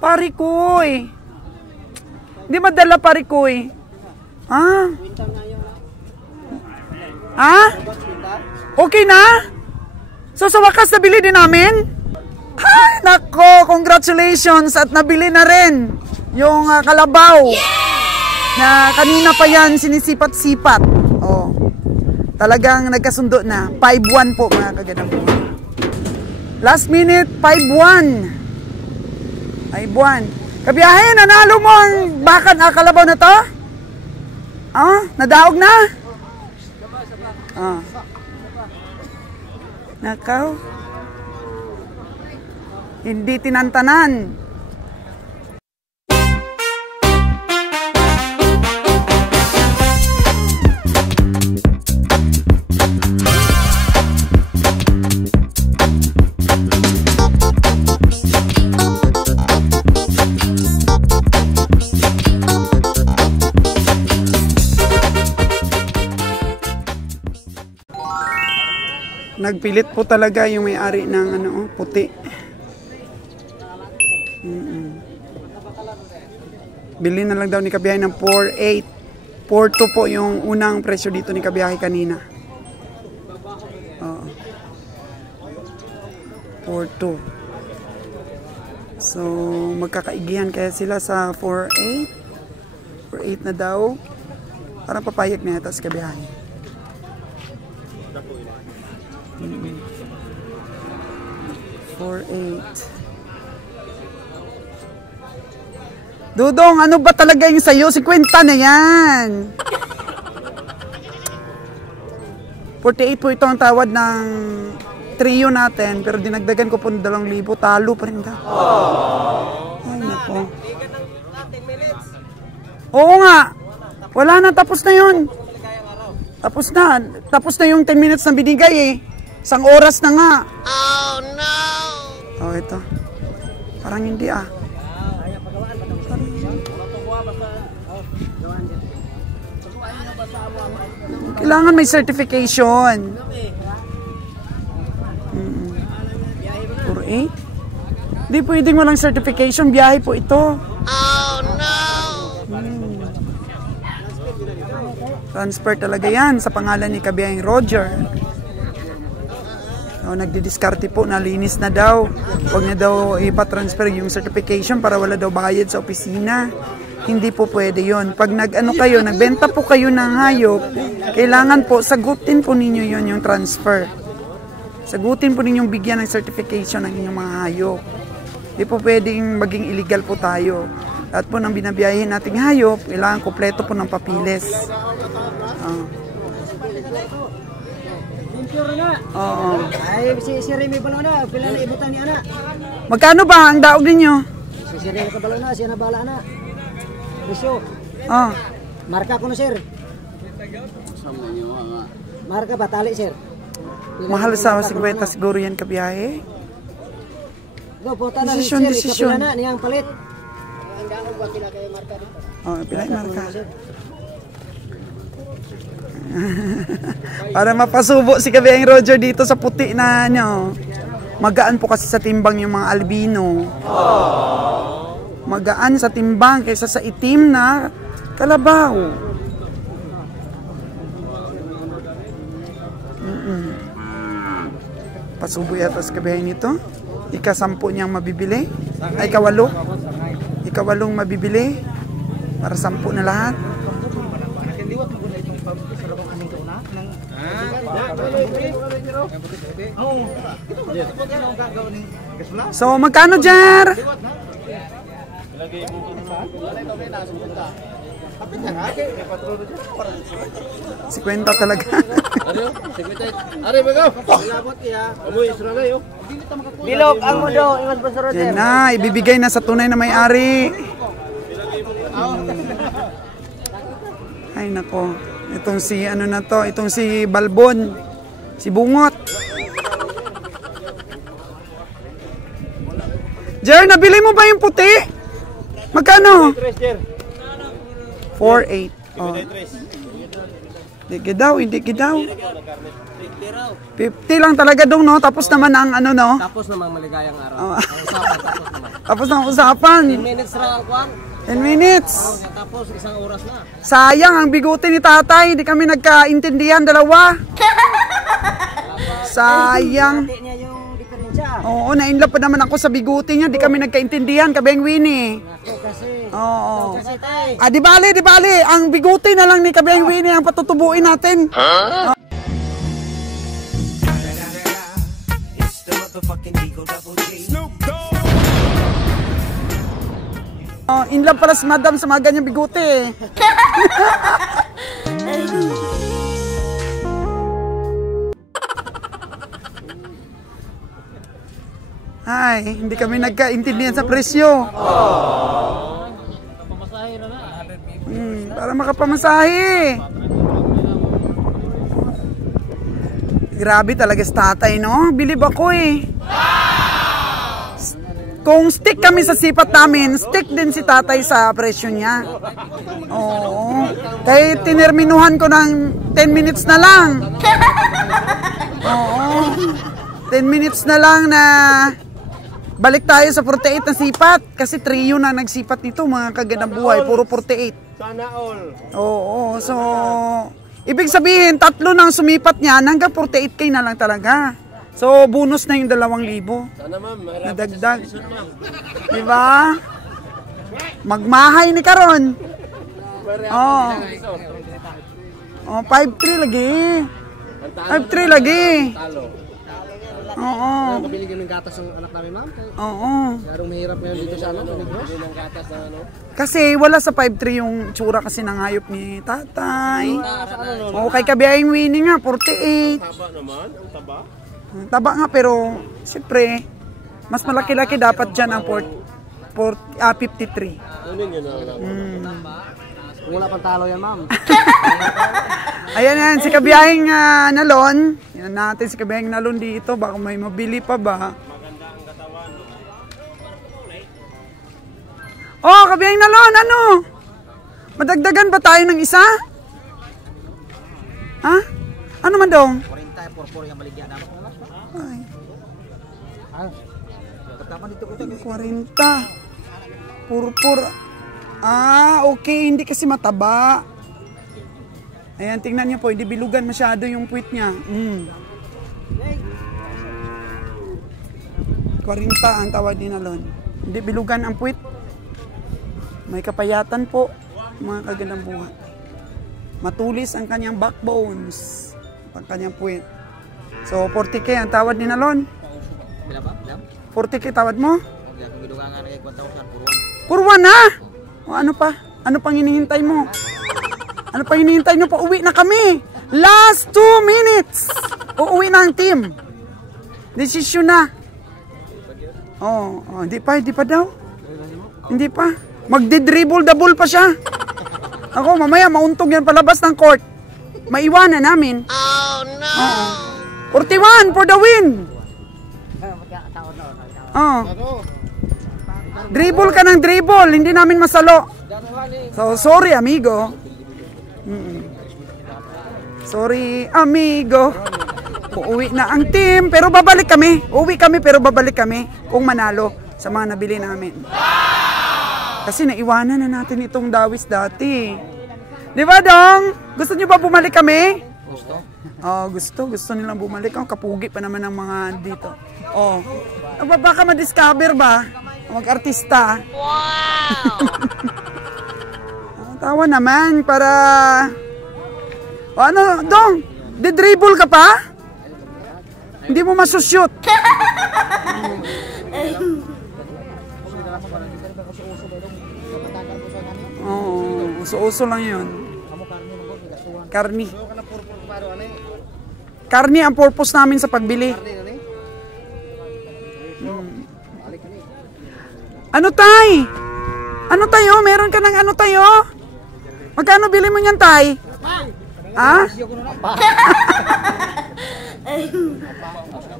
Parikoy. Hindi madala parikoy. Ha? Ha? Okay na? So sa wakas nabili din namin? Ay, nako, congratulations at nabili na rin yung kalabaw. Na kanina pa yan sinisipat-sipat. Oh. Talagang nagkasundo na. 5-1 po mga kaganang po. Last minute, 5-1. 5-1. Kabiyahe, nanalo mo ang bakan kalabaw na to? Ah, nadaog na? Ah. Nakaw. Hindi tinantanan. Nagpilit po talaga yung may-ari ng puti. Bili na lang daw ni Kabiyahe ng 4.8. 4.2 po yung unang presyo dito ni Kabiyahe kanina. 4.2. So, magkakaigihan kaya sila sa 4.8. 4.8 na daw. Parang papayag na yata si Kabiyahe. 4.8. Dudong, ano ba talaga yung sa'yo? 50 na yan. 48 po ito ang tawad ng trio natin. Pero dinagdagan ko po ng 2,000. Talo pa rin daw. Ay, nako. Oo nga. Wala na, tapos na yun. Tapos na. Tapos na yung 10 minutes na binigay eh. Isang oras na nga. Oh no! Oh, ito. Parang hindi ah. Kailangan may certification. 4.8? Hindi pwedeng walang certification. Biyahe po ito. Oh no! Transfer talaga yan sa pangalan ni Kabiyaheng Roger. So, nagdidiskarte po, nalinis na daw. Huwag na daw ipatransfer yung certification para wala daw bayad sa opisina. Hindi po pwede yon. Pag nagbenta po kayo ng hayop, kailangan po, sagutin po ninyo yon yung transfer. Sagutin po ninyong bigyan ng certification ng inyong mga hayop. Hindi po pwedeng maging illegal po tayo. At po nang binabiyahin nating hayop, kailangan kompleto po ng papilis. Oo. Ay, si Remy balo na, pila na ibutan ni ana. Magkano ba ang daog ninyo? Si Remy ka balo na, siya na bala na. Presyo. Oh. Marka ko na, sir. Marka ba tali, sir? Mahal sa 50 siguro yan Kabiyahe. Go, puta na ni sir, kapila na niyang palit. Oh, pila yung marka. Para mapasubo si Kabiyaheng Roger dito sa puti na nyo. Magaan po kasi sa timbang yung mga albino. Magaan sa timbang kaysa sa itim na kalabaw. Pasubo yata sa Kabiyaheng nito. Ika-10 niyang mabibili. Ay, ika-8. Ika-8 mabibili. Para 10 na lahat. So, magkano, Jar? 50 talaga. Bilog ang mudo, iwas pa sa roder. Yan na, ibibigay na sa tunay na may-ari. Ay nako, itong si ano na to, itong si Balbon, si Bungot. Jer, nabili mo ba yung puti? Magkano? 4.8. Oh. Hindi ka daw, hindi ka daw. 50 lang talaga dong, no? Tapos naman ang ano, no? Tapos namang maligayang araw. Oh. Ang usapan, tapos naman. Tapos ng usapan. 10 minutes lang ang kwan. 10 minutes. Tapos isang oras na. Sayang ang bigote ni tatay. Hindi kami nagkaintindihan dalawa. Sayang. Hindi niya yung diferensya. Oo, na-inlove pa naman ako sa bigote niya. Di kami nagkaintindihan, Kabeng Winnie. Ako kasi. Oo. Kasi tay. Di bali. Ang bigote na lang ni Kabeng Winnie ang patutubuin natin. In love pala si madam sa mga ganyang bigote. Ay, hindi kami nagkaintindihan sa presyo. Para makapamasahe. Grabe talaga si tatay, no? Bilib ako eh. Kung stick kami sa sipat namin, stick din si tatay sa presyo niya. Oo. Kaya tinerminuhan ko ng 10 minutes na lang. Oo. 10 minutes na lang na balik tayo sa 48 na sipat. Kasi trio na nagsipat nito, mga kagandang buhay. Puro 48. Sana all. Oo. So, ibig sabihin, 3 nang sumipat niya, hanggang 48K na lang talaga. So, bonus na yung 2,000. Sana ma'am, Nadagdag. Diba? Magmahay ni Karon. Oh. Oh, 5-3 lagi. 5-3 lagi. Oo. Pabili ng gatas ng anak namin ma'am. Oo. Garong mahirap ngayon dito sa ano, Negros. Ng gatas na ano. Kasi wala sa 5-3 yung tsura kasi ng hayop ni tatay. Oo, kay Kabiyahing Winnie nga, 48. Taba naman, ang taba. Taba nga pero siyempre mas malaki-laki dapat dyan ang 53. Ano yun na? Wala pang talo yan ma'am. Ayan yan, si Kabiyahing Nalon. Yan natin si Kabiyahing Nalon dito. Baka may mabili pa ba? Oh, Kabiyahing Nalon, ano? Madagdagan ba tayo ng isa? Ha? Ano man daw? 40 yung maligya na. Ay, Tama dito ko 40. Purpur. Okay. Hindi kasi mataba. Ayan, tingnan niyo po. Hindi bilugan masyado yung puwit niya. 40 ang tawad ni Nalon. Hindi bilugan ang puwit. May kapayatan po, mga kagandang buhat. Matulis ang kanyang backbones. Ang kanyang puwit. So, 40K ang tawad ni Nalon. 40K tawad mo? Purwan na! O ano pa? Ano pang hinihintay mo? Ano pang hinihintay nyo? Pauwi na kami! Last 2 minutes! Uuwi na ang team. Desisyon na. Hindi pa daw. Hindi pa. Magdi-dribble the ball pa siya. Ako, mamaya mauntog yan palabas ng court. Maiwanan namin. Oh no! 41 for the win! Dribble ka ng dribble, hindi namin masalo. So, sorry amigo. Sorry amigo. Uuwi na ang team, pero babalik kami. Uuwi kami, pero babalik kami kung manalo sa mga nabili namin. Kasi naiwanan na natin itong dawis dati. Di ba, Dong? Gusto niyo ba bumalik kami? Gusto nilang bumalik. Kapugi pa naman ng mga dito. Baka ma-discover ba? Mag-artista. Wow! Tawa naman para... ano, Dong? Di-dribble ka pa? Hindi mo masushoot. Uso-uso lang yun. Karni. Karni ang purpose namin sa pagbili. Ano tay? Ano tayo? Meron ka ng ano tayo? Magkano bili mo niyan tay? Ha?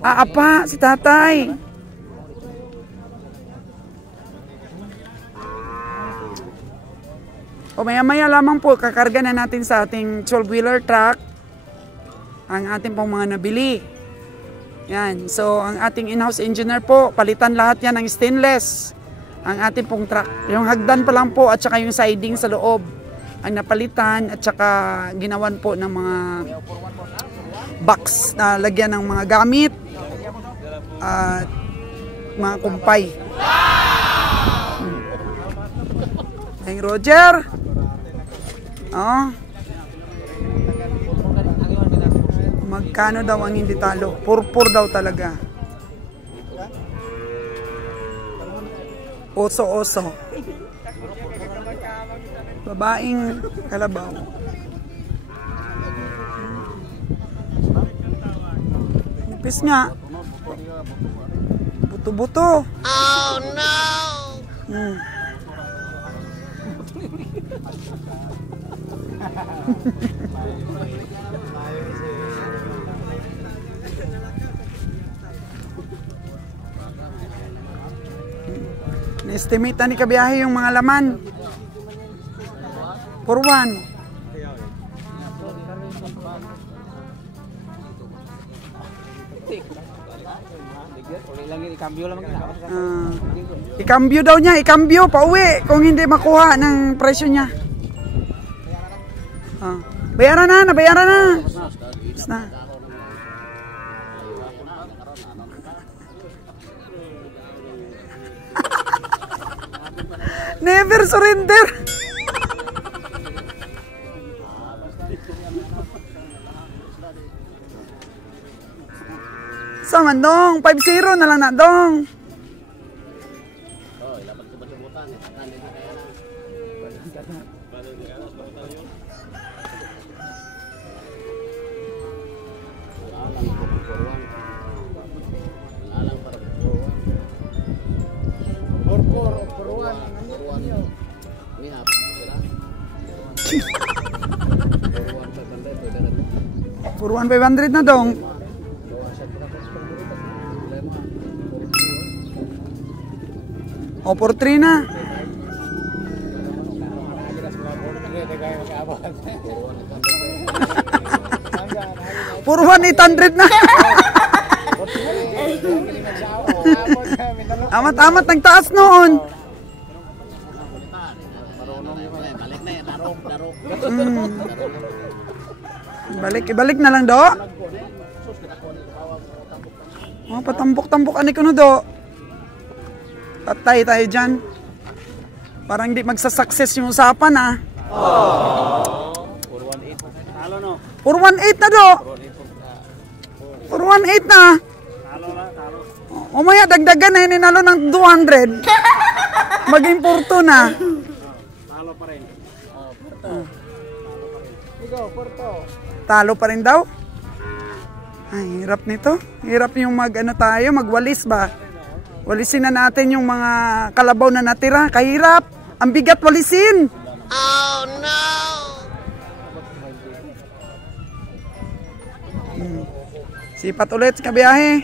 Apa, si tatay. Maya-maya lamang po, kakarga na natin sa ating 12-wheeler truck ang ating pong mga nabili. Yan. So, ang ating in-house engineer po, palitan lahat yan ng stainless. Ang ating pong truck. Yung hagdan pa lang po at saka yung siding sa loob ang napalitan at saka ginawan po ng mga box na lagyan ng mga gamit at mga kumpay. Hey Roger. Oh. Magkano daw ang hindi talo? Purpur daw talaga. Oso-oso. Babaeng kalabaw. Nipis nga. Buto-buto. Oh no! Na-estimate ni kabiyahe yung mga laman. For one. Ikambyo daw niya, ikambyo pauwi kung hindi makuha ng presyo niya. Bayaran na, nabayaran na. Tapos na. Never surrender. Sama dong, 5-0 na lang na dong. For 1,500 na dong. O, for 3 na. For 1,800 na. Amat-amat nagtaas noon. Ibalik na lang do. Oh, patambok-tambok ani ko no do. Patay tayo dyan. Parang hindi magsasucess yung usapan ah. For 1,800 na do. For 1,800 na. Umaya dagdagan na hininalo ng 200. Maging porto na. Talo pa rin. Talo pa rin daw? Ay, hirap nito. Hirap yung magwalis ba? Walisin na natin yung mga kalabaw na natira. Kahirap. Ang bigat walisin. Oh no! Sipat ulit kabiyahe.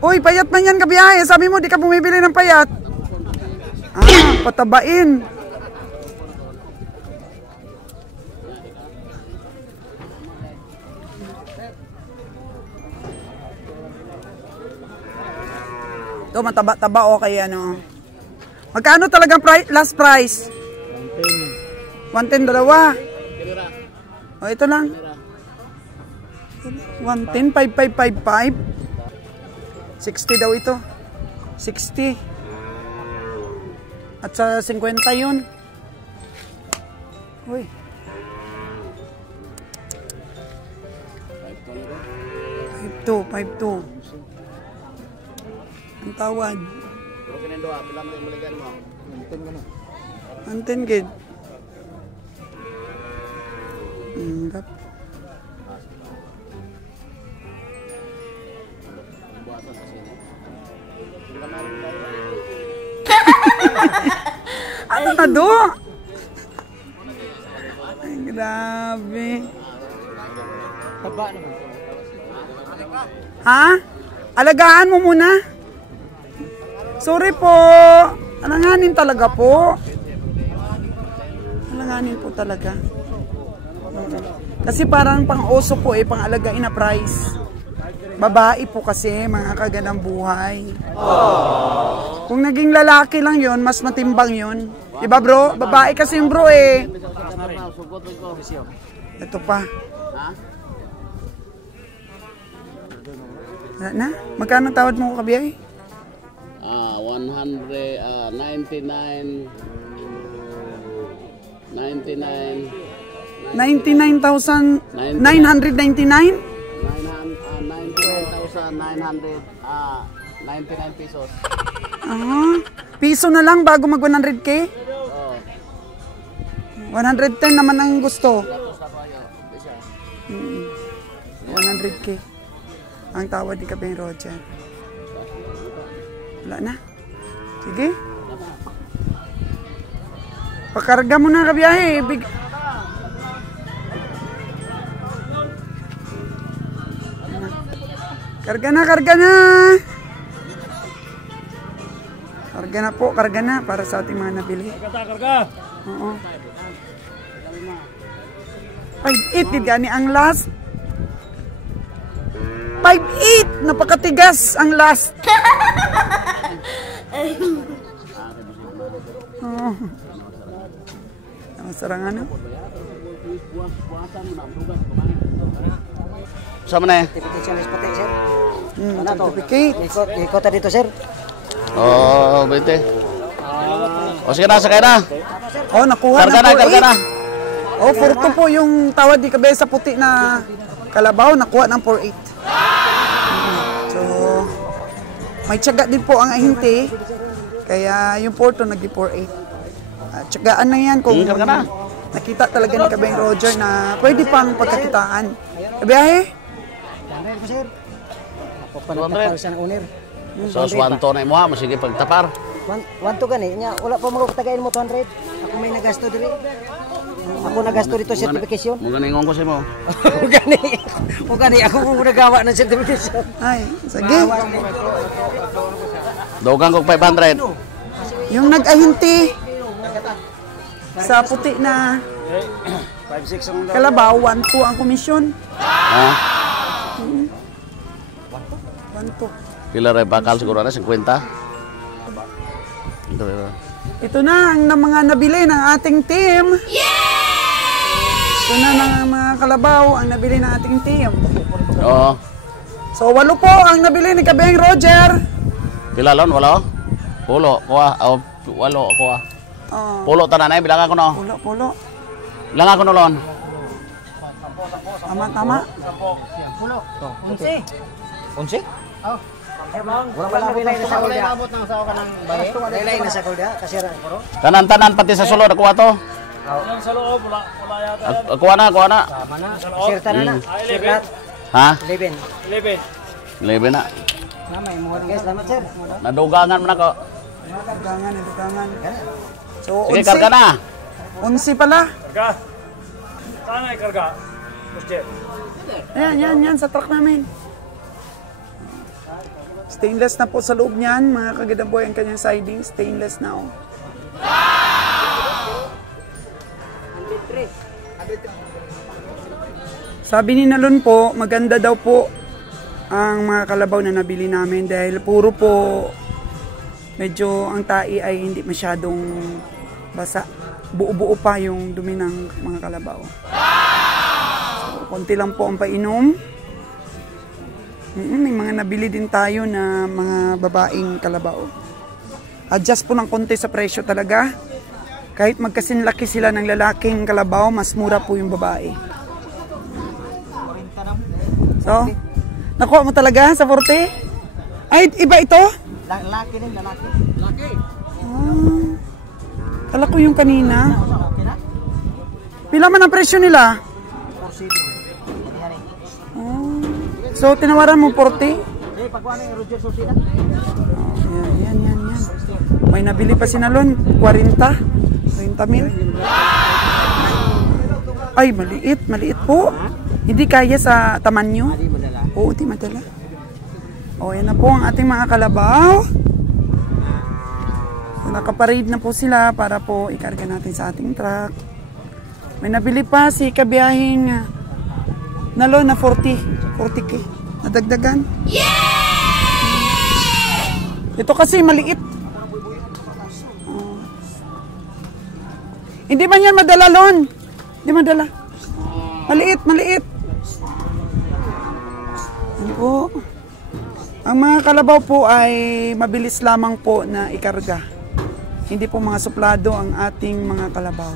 Uy, payat man yan kabiyahe. Sabi mo, di ka bumibili ng payat. Patabain. Ito, mataba-taba o kay ano. Magkano talagang last price? 110 dalawa. O, ito lang. 110, 5555. 60 daw ito. 60. At sa 50 yun. Uy. 52. Ang tawad. Pero kinendo pilang mo maligan mo. 110 gid. Hirap. Ano na do? Ay, grabe. Taba naman. Ha? Alagaan mo muna. Sorry po. Alanganin talaga po. Alanganin po talaga. Kasi parang pang-oso po pang-alagain na price. Babae po kasi, mga kagandang buhay. Kung naging lalaki lang yon, mas matimbang yon. Diba bro? Babae kasi yung bro Ito pa. Wala na? Magkano tawad mo ko kabiyay? 99,999 pesos. Piso na lang bago mag 100k? 110 naman ang gusto. 100k. Ang tawad ni Kabeng Roger. Wala na. Sige. Pakarga mo na kabiyahe. Karga na. Karga na po, karga na para sa ating mga nabili. Karga. Oo. 5.8 din gani ang last. 5.8! Napakatigas ang last. Oh. Masarang ano? Sama na Certification is pati, sir. Certificate. Ikot dito, sir. Oh, bete. O sige na, sakay na. Oh, nakuha Karga na. karga na. Oh, 4-2 po yung tawad di Kabeng sa puti na kalabaw. Nakuha ng 4.8. So, may tiyaga din po ang ahinti. Kaya yung 4-2 naging 4.8. Tiyagaan na yan kung nakita talaga ni Kabeng Roger na pwede pang pagkakitaan. Kabiyahe? Dami ko, sir. Papanagtapar siya ng owner. So, swanto na mo ha, masige pagtapar. Wanto gani, wala pa mga katagayin mo 200. Ako may nagasto diri. Ako nagasto dito certification. Mo ganingon ko sa mo. O gani, ako kung nagawa ng certification. Ay, sige. Dogang kog 500. Yung nag-ahinti sa puti na kalabaw, 1-2 ang komisyon. Ha? 1-2. Pila ray bakal siguro na 50. Ito na ang mga nabili ng ating team. Ito na ng mga kalabaw ang nabili ng ating team. Oo. So, 8 po ang nabili ni Kabeng Roger. Pila lon, wala? Pulo, kuha. O, 8, kuha. Pulo tanan ay, bilang ako no. Pulo. Bilang ako no lon. Tama. Pulo. 11. 11? Oh. Wala relay na sa kulda. Relay na sa kulda kasi Tanan-tanan pati sa sulod kuha to. Yang sa loob, wala yata. Kuha na. Tama na. Share tanan na. Share lahat. Ha? 11. 11 na. Namay mo. Okay, salamat, sir. Nadugangan mo na ko. Dugangan. So, Sige, karga na. 11 pala. Karga. Saan ay karga? Mister. Yan, sa truck namin. Stainless na po sa loob niyan, mga kagandang boy, ang kanyang siding, stainless na oh. Sabi ni Nalon po, maganda daw po ang mga kalabaw na nabili namin dahil puro po medyo ang tai ay hindi masyadong basa. Buo-buo pa yung dumi ng mga kalabaw. So, konti lang po ang painom. May mga nabili din tayo na mga babaeng kalabaw. Adjust po ng konti sa presyo talaga. Kahit magkasinlaki sila ng lalaking kalabaw, mas mura po yung babae. So, nakuha mo talaga sa 40? Ay, iba ito? Lalaki din, lalaki. Kala ko yung kanina. Pila man ang presyo nila? 4.7. So, tinawaran mo 40? Pagkuha na yung Roger Susina. Yan. May nabili pa si Nalon, 40 mil. Ay, maliit po. Hindi kaya sa tamanyo. Oo, di madala. O, yan na po ang ating mga kalabaw. So, nakaparade na po sila para po ikarga natin sa ating truck. May nabili pa si kabiyahing Nalo na 40K. Nadagdagan. Ito kasi maliit. Hindi man yan madala, Lon. Hindi madala. Maliit. Ano po? Ang mga kalabaw po ay mabilis lamang po na ikarga. Hindi po mga suplado ang ating mga kalabaw.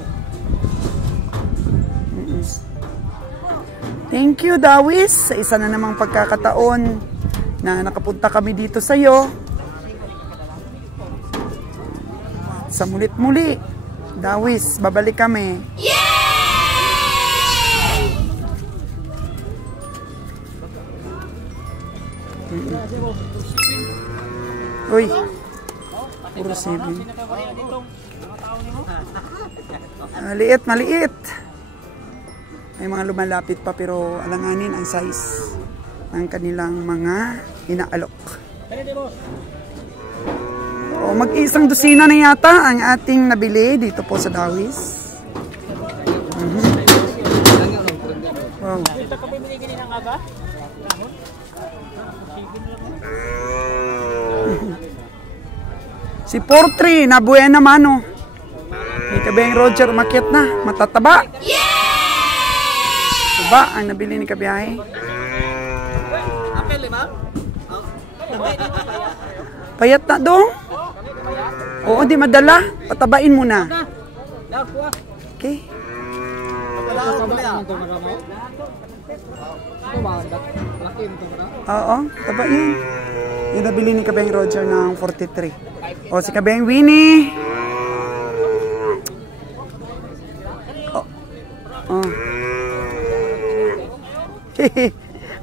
Thank you, Dawis, sa isa na namang pagkakataon na nakapunta kami dito sa iyo. Sa mulit-muli, Dawis, babalik kami. Uy, puro 7. Maliit. May mga lumalapit pa pero alanganin ang size ng kanilang mga inaalok. O, mag-isang dosina na yata ang ating nabili dito po sa Dawis. Wow. Si Portri, nabuhay naman o. May Kabiyahing Roger, umakyat na. Matataba. Taba ang nabili ni Kabiyahe. Payat na dong. Oo, di madala. Patabain mo na. Okay. Oo, taba yun. Yung nabili ni Kabiyahing Roger ng 43. O, si Kabiyahing Winnie.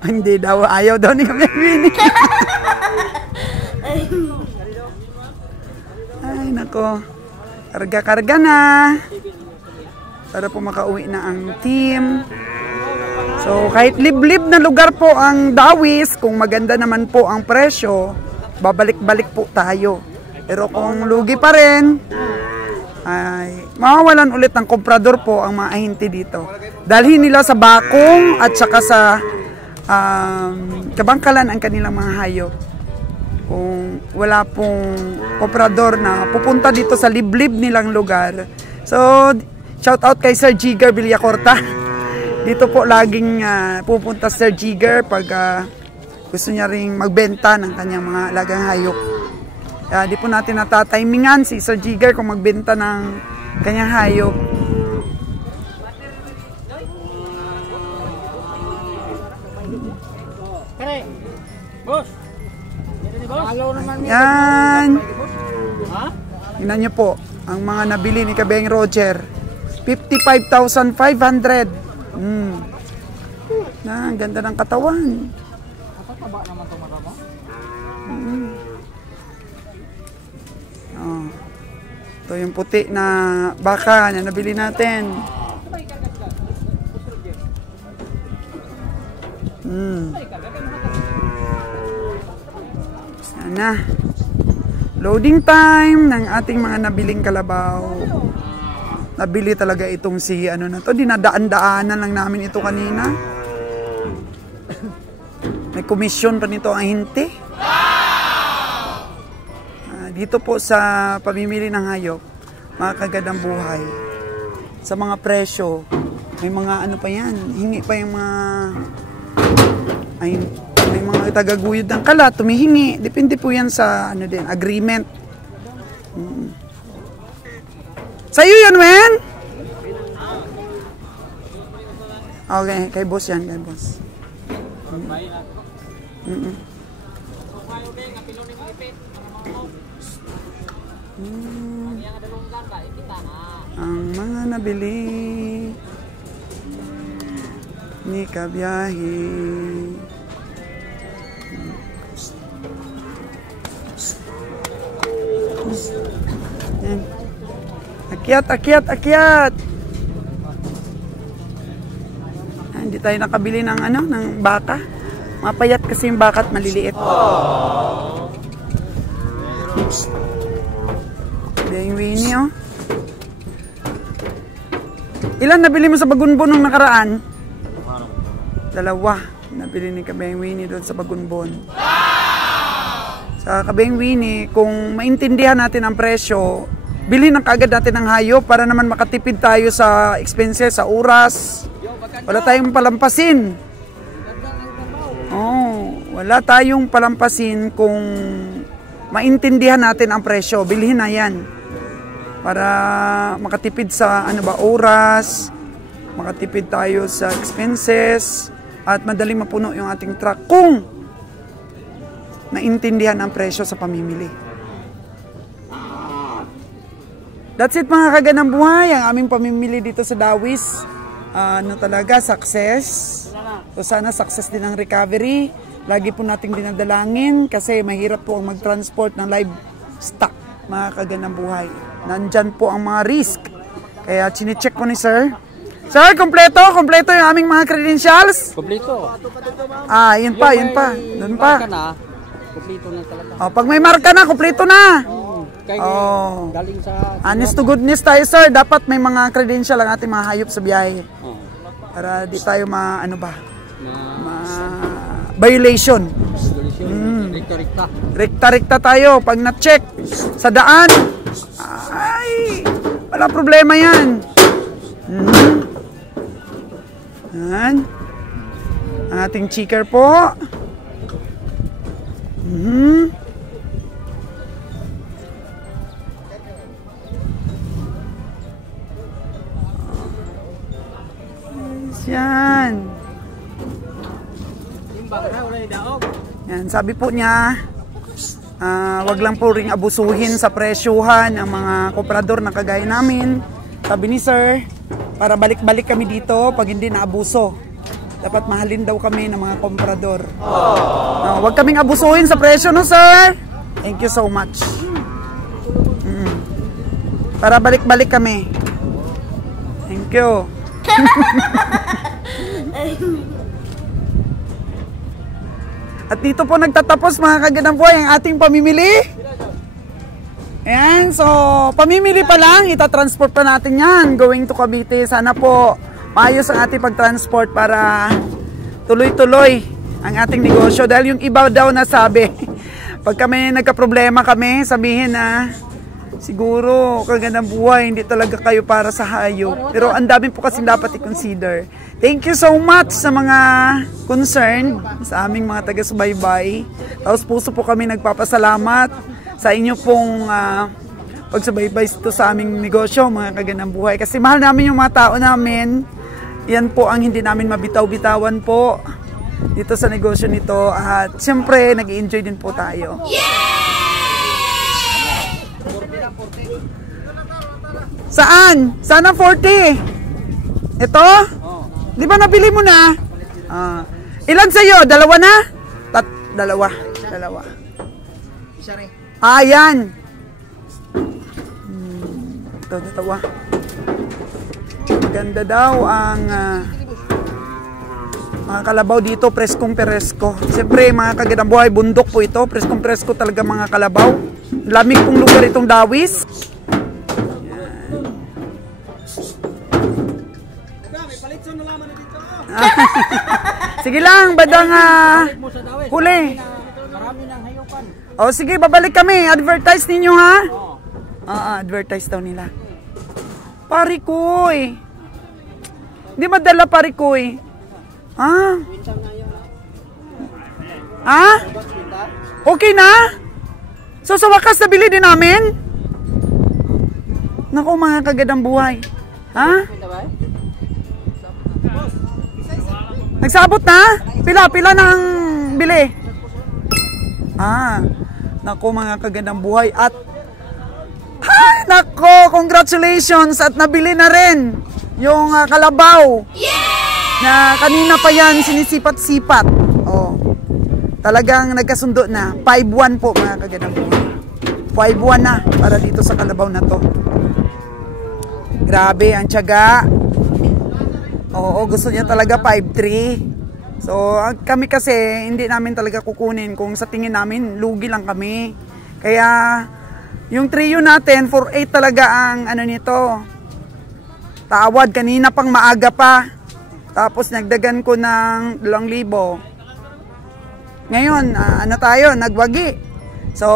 Hindi daw, ayaw daw ni Kabiyahing Winnie. Ay, nako. Karga-karga na. Para po makauwi na ang team. So, kahit liblib na lugar po ang Dawis, kung maganda naman po ang presyo, babalik-balik po tayo. Pero kung lugi pa rin, ay mawawalan ulit ng komprador po ang mga ahinti dito. Dalhin nila sa bakong at saka sa kabangkalan ang kanilang mga hayop. Kung wala pong komprador na pupunta dito sa liblib nilang lugar. So, shout out kay Sir Jigger Villacorta. Dito po laging pupunta Sir Jigger pag gusto niya ring magbenta ng kanyang mga alagang hayop. Di po natin natatimingan si Sir Jigger kung magbenta ng kanyang hayop. Yan. Tingnan niyo po ang mga nabili ni Kabiyahing Roger. 55,500. Ang ganda ng katawan. Ito yung puti na baka na nabili natin. Sana. Loading time ng ating mga nabiling kalabaw. Nabili talaga itong si ano na to. Dinadaan-daanan lang namin ito kanina. May komisyon pa nito ang hinti. Dito po sa pamimili ng hayop, mga kagandang buhay. Sa mga presyo, may mga ano pa yan. Hingi pa yung mga... may mga tagaguyod ng kalat, tumihingi. Depende po yan sa ano din, agreement. Sa'yo yan, Wen? Okay, kay boss yan, kay boss. Ang mga nabili ni Kabiyahe. Yan. Akyat. Hindi tayo nakabili ng ano, ng baka. Mapayat kasi yung baka at maliliit. Kabiyahing Winnie, oh. Ilan nabili mo sa Bagunbo nung nakaraan? Dalawa. Nabili ni Kabeng Winnie doon sa Bagunbon. Sa Kabeng Winnie, kung maintindihan natin ang presyo, bilhin ng kaagad natin ng hayop para naman makatipid tayo sa expenses, sa oras. Wala tayong palampasin. Wala tayong palampasin kung maintindihan natin ang presyo. Bilhin na yan. Para makatipid sa oras, makatipid tayo sa expenses, at madaling mapuno yung ating truck kung naintindihan ang presyo sa pamimili. That's it mga kaganang buhay, ang aming pamimili dito sa Dawis. Talaga, success. So sana success din ang recovery. Lagi po nating dinadalangin kasi mahirap po ang mag-transport ng livestock, mga kaganang buhay. Nandyan po ang mga risk. Kaya chine-check po ni Sir. Sir, kompleto yung aming mga credentials. Kompleto. Yun pa. Doon pa. Kompleto na talaga. Pag may marka na, kompleto na. Galing sa... Honest to goodness tayo, sir. Dapat may mga credential ang ating mga hayop sa biyahe. Para di tayo violation. Rekta tayo. Pag na-check sa daan, wala problema yan. Yan. Ang ating checker po. Yan. Yan, sabi po niya, wag lang po ring abusuhin sa presyuhan ang mga komprador na kagaya namin. Sabi ni Sir, para balik-balik kami dito pag hindi na abuso. Dapat mahalin daw kami ng mga komprador. Wag kaming abusuhin sa presyo, no Sir? Thank you so much. Para balik-balik kami. Thank you. At dito po nagtatapos mga kaganang buhay ang ating pamimili. Ayan, so pamimili pa lang, itatransport pa natin yan going to Cavite. Sana po maayos ang ating pagtransport para tuloy-tuloy ang ating negosyo. Dahil yung iba daw nasabi, pag kami nagka-problema kami, sabihin na siguro kaganang buhay, hindi talaga kayo para sa hayop. Pero ang dami po kasi dapat i-consider. Thank you so much sa mga concerned, sa aming mga taga-subaybay. Tapos puso po kami nagpapasalamat sa inyo pong pagsubaybay ito sa aming negosyo, mga kaganang buhay. Kasi mahal namin yung mga tao namin. Yan po ang hindi namin mabitaw-bitawan po dito sa negosyo nito. At siyempre, nag-i-enjoy din po tayo. Saan? Saan ang 40? Ito? Di ba nabili mo na? Ilan sa'yo? Dalawa na? Dalawa. Yan. Ito, dalawa. Maganda daw ang mga kalabaw dito, preskong-presko. Siyempre, mga kaganang buhay, bundok po ito. Preskong-presko talaga mga kalabaw. Lamig pong lugar itong Dawis. Sige lang, badang huli. Sige, babalik kami. Advertise ninyo ha? Advertise daw nila. Parikoy. Hindi madala parikoy. Okay na? So sa wakas nabili din namin? Naku mga kagadang buhay. Nagsabot na? Pila ng bili? Naku mga kagandang buhay. At nako, congratulations at nabili na rin yung kalabaw. Na kanina pa yan sinisipat-sipat. Talagang nagkasundo na. 5-1 po mga kagandang buhay. 5-1 na para dito sa kalabaw na to. Grabe ang tiyaga. Gusto niya talaga 5-3. So, kami kasi, hindi namin talaga kukunin kung sa tingin namin, lugi lang kami. Kaya, yung trio natin, 4-8 talaga ang nito. Tawad, kanina pang maaga pa. Tapos nagdagan ko ng 2,000. Ngayon, ano tayo, nagwagi. So,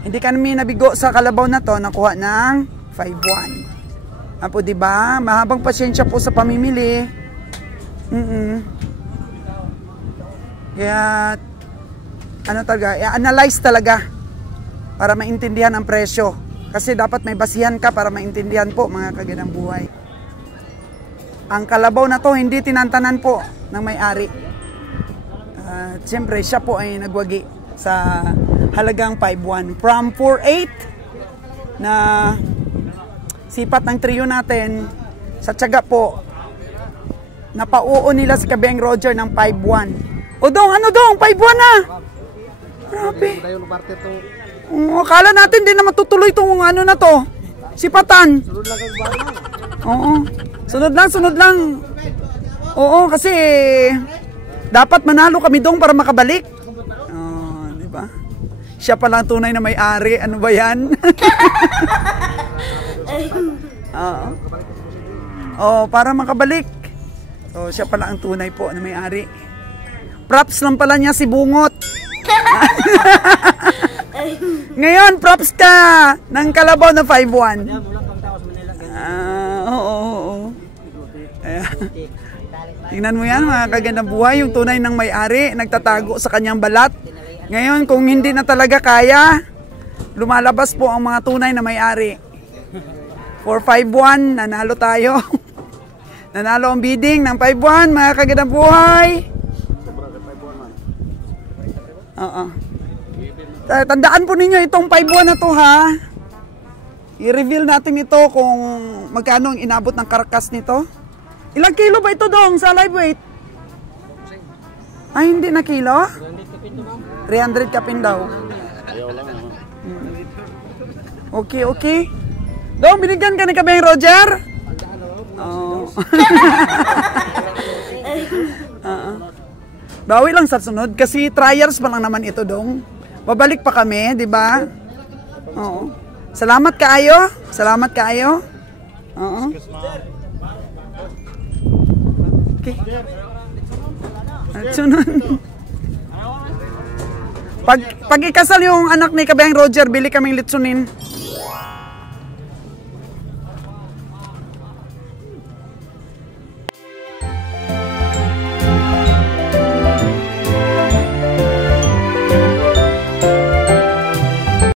hindi kami nabigo sa kalabaw na to, nakuha ng 5,100. Apo, diba? Mahabang pasyensya po sa pamimili. Kaya, ano talaga, i-analyze talaga para maintindihan ang presyo. Kasi dapat may basihan ka para maintindihan po, mga kagandang buhay. Ang kalabaw na to, hindi tinantanan po ng may-ari. Siyempre, siya po ay nagwagi sa halagang 5,100. From 4,800 na sipat ng trio natin, sa tiyaga po, napauo nila si Kabeng Roger ng 5,100. O dong, ano dong? 5,100 na! Grabe. Akala natin din na matutuloy itong ano na to. Sipatan. Oo. Sunod lang. Oo, kasi dapat manalo kami dong para makabalik. Oh, di ba? Siya pala ang tunay na may-ari. Ano ba yan? Oo. Oh, para makabalik. So, siya pala ang tunay po na may-ari. Props lang pala niya si Bungot. Ngayon, props ka ng kalabaw na 5,100. Oo. Tingnan mo yan, mga kagandang buhay, yung tunay ng may-ari, nagtatago sa kanyang balat. Ngayon, kung hindi na talaga kaya, lumalabas po ang mga tunay na may-ari. For 5,100, nanalo tayo. Nanalo ang bidding ng 5,100, mga kagandang buhay. Oo. Tandaan po ninyo itong 5,100 na to, ha. I-reveal natin ito kung magkano ang inabot ng karkas nito. Ilang kilo ba ito dong sa live weight? Ay, hindi na kilo? 300 kapin daw. Okay. Dong, binigyan ka ni Kabeng Roger? Oo. Bawi lang sa sunod kasi trials pa lang naman ito dong. Babalik pa kami, di ba? Oo. Salamat kaayo. Oo. Okay. At sunod. Pag ikasal yung anak ni Kabeng Roger, bili kaming litsunin.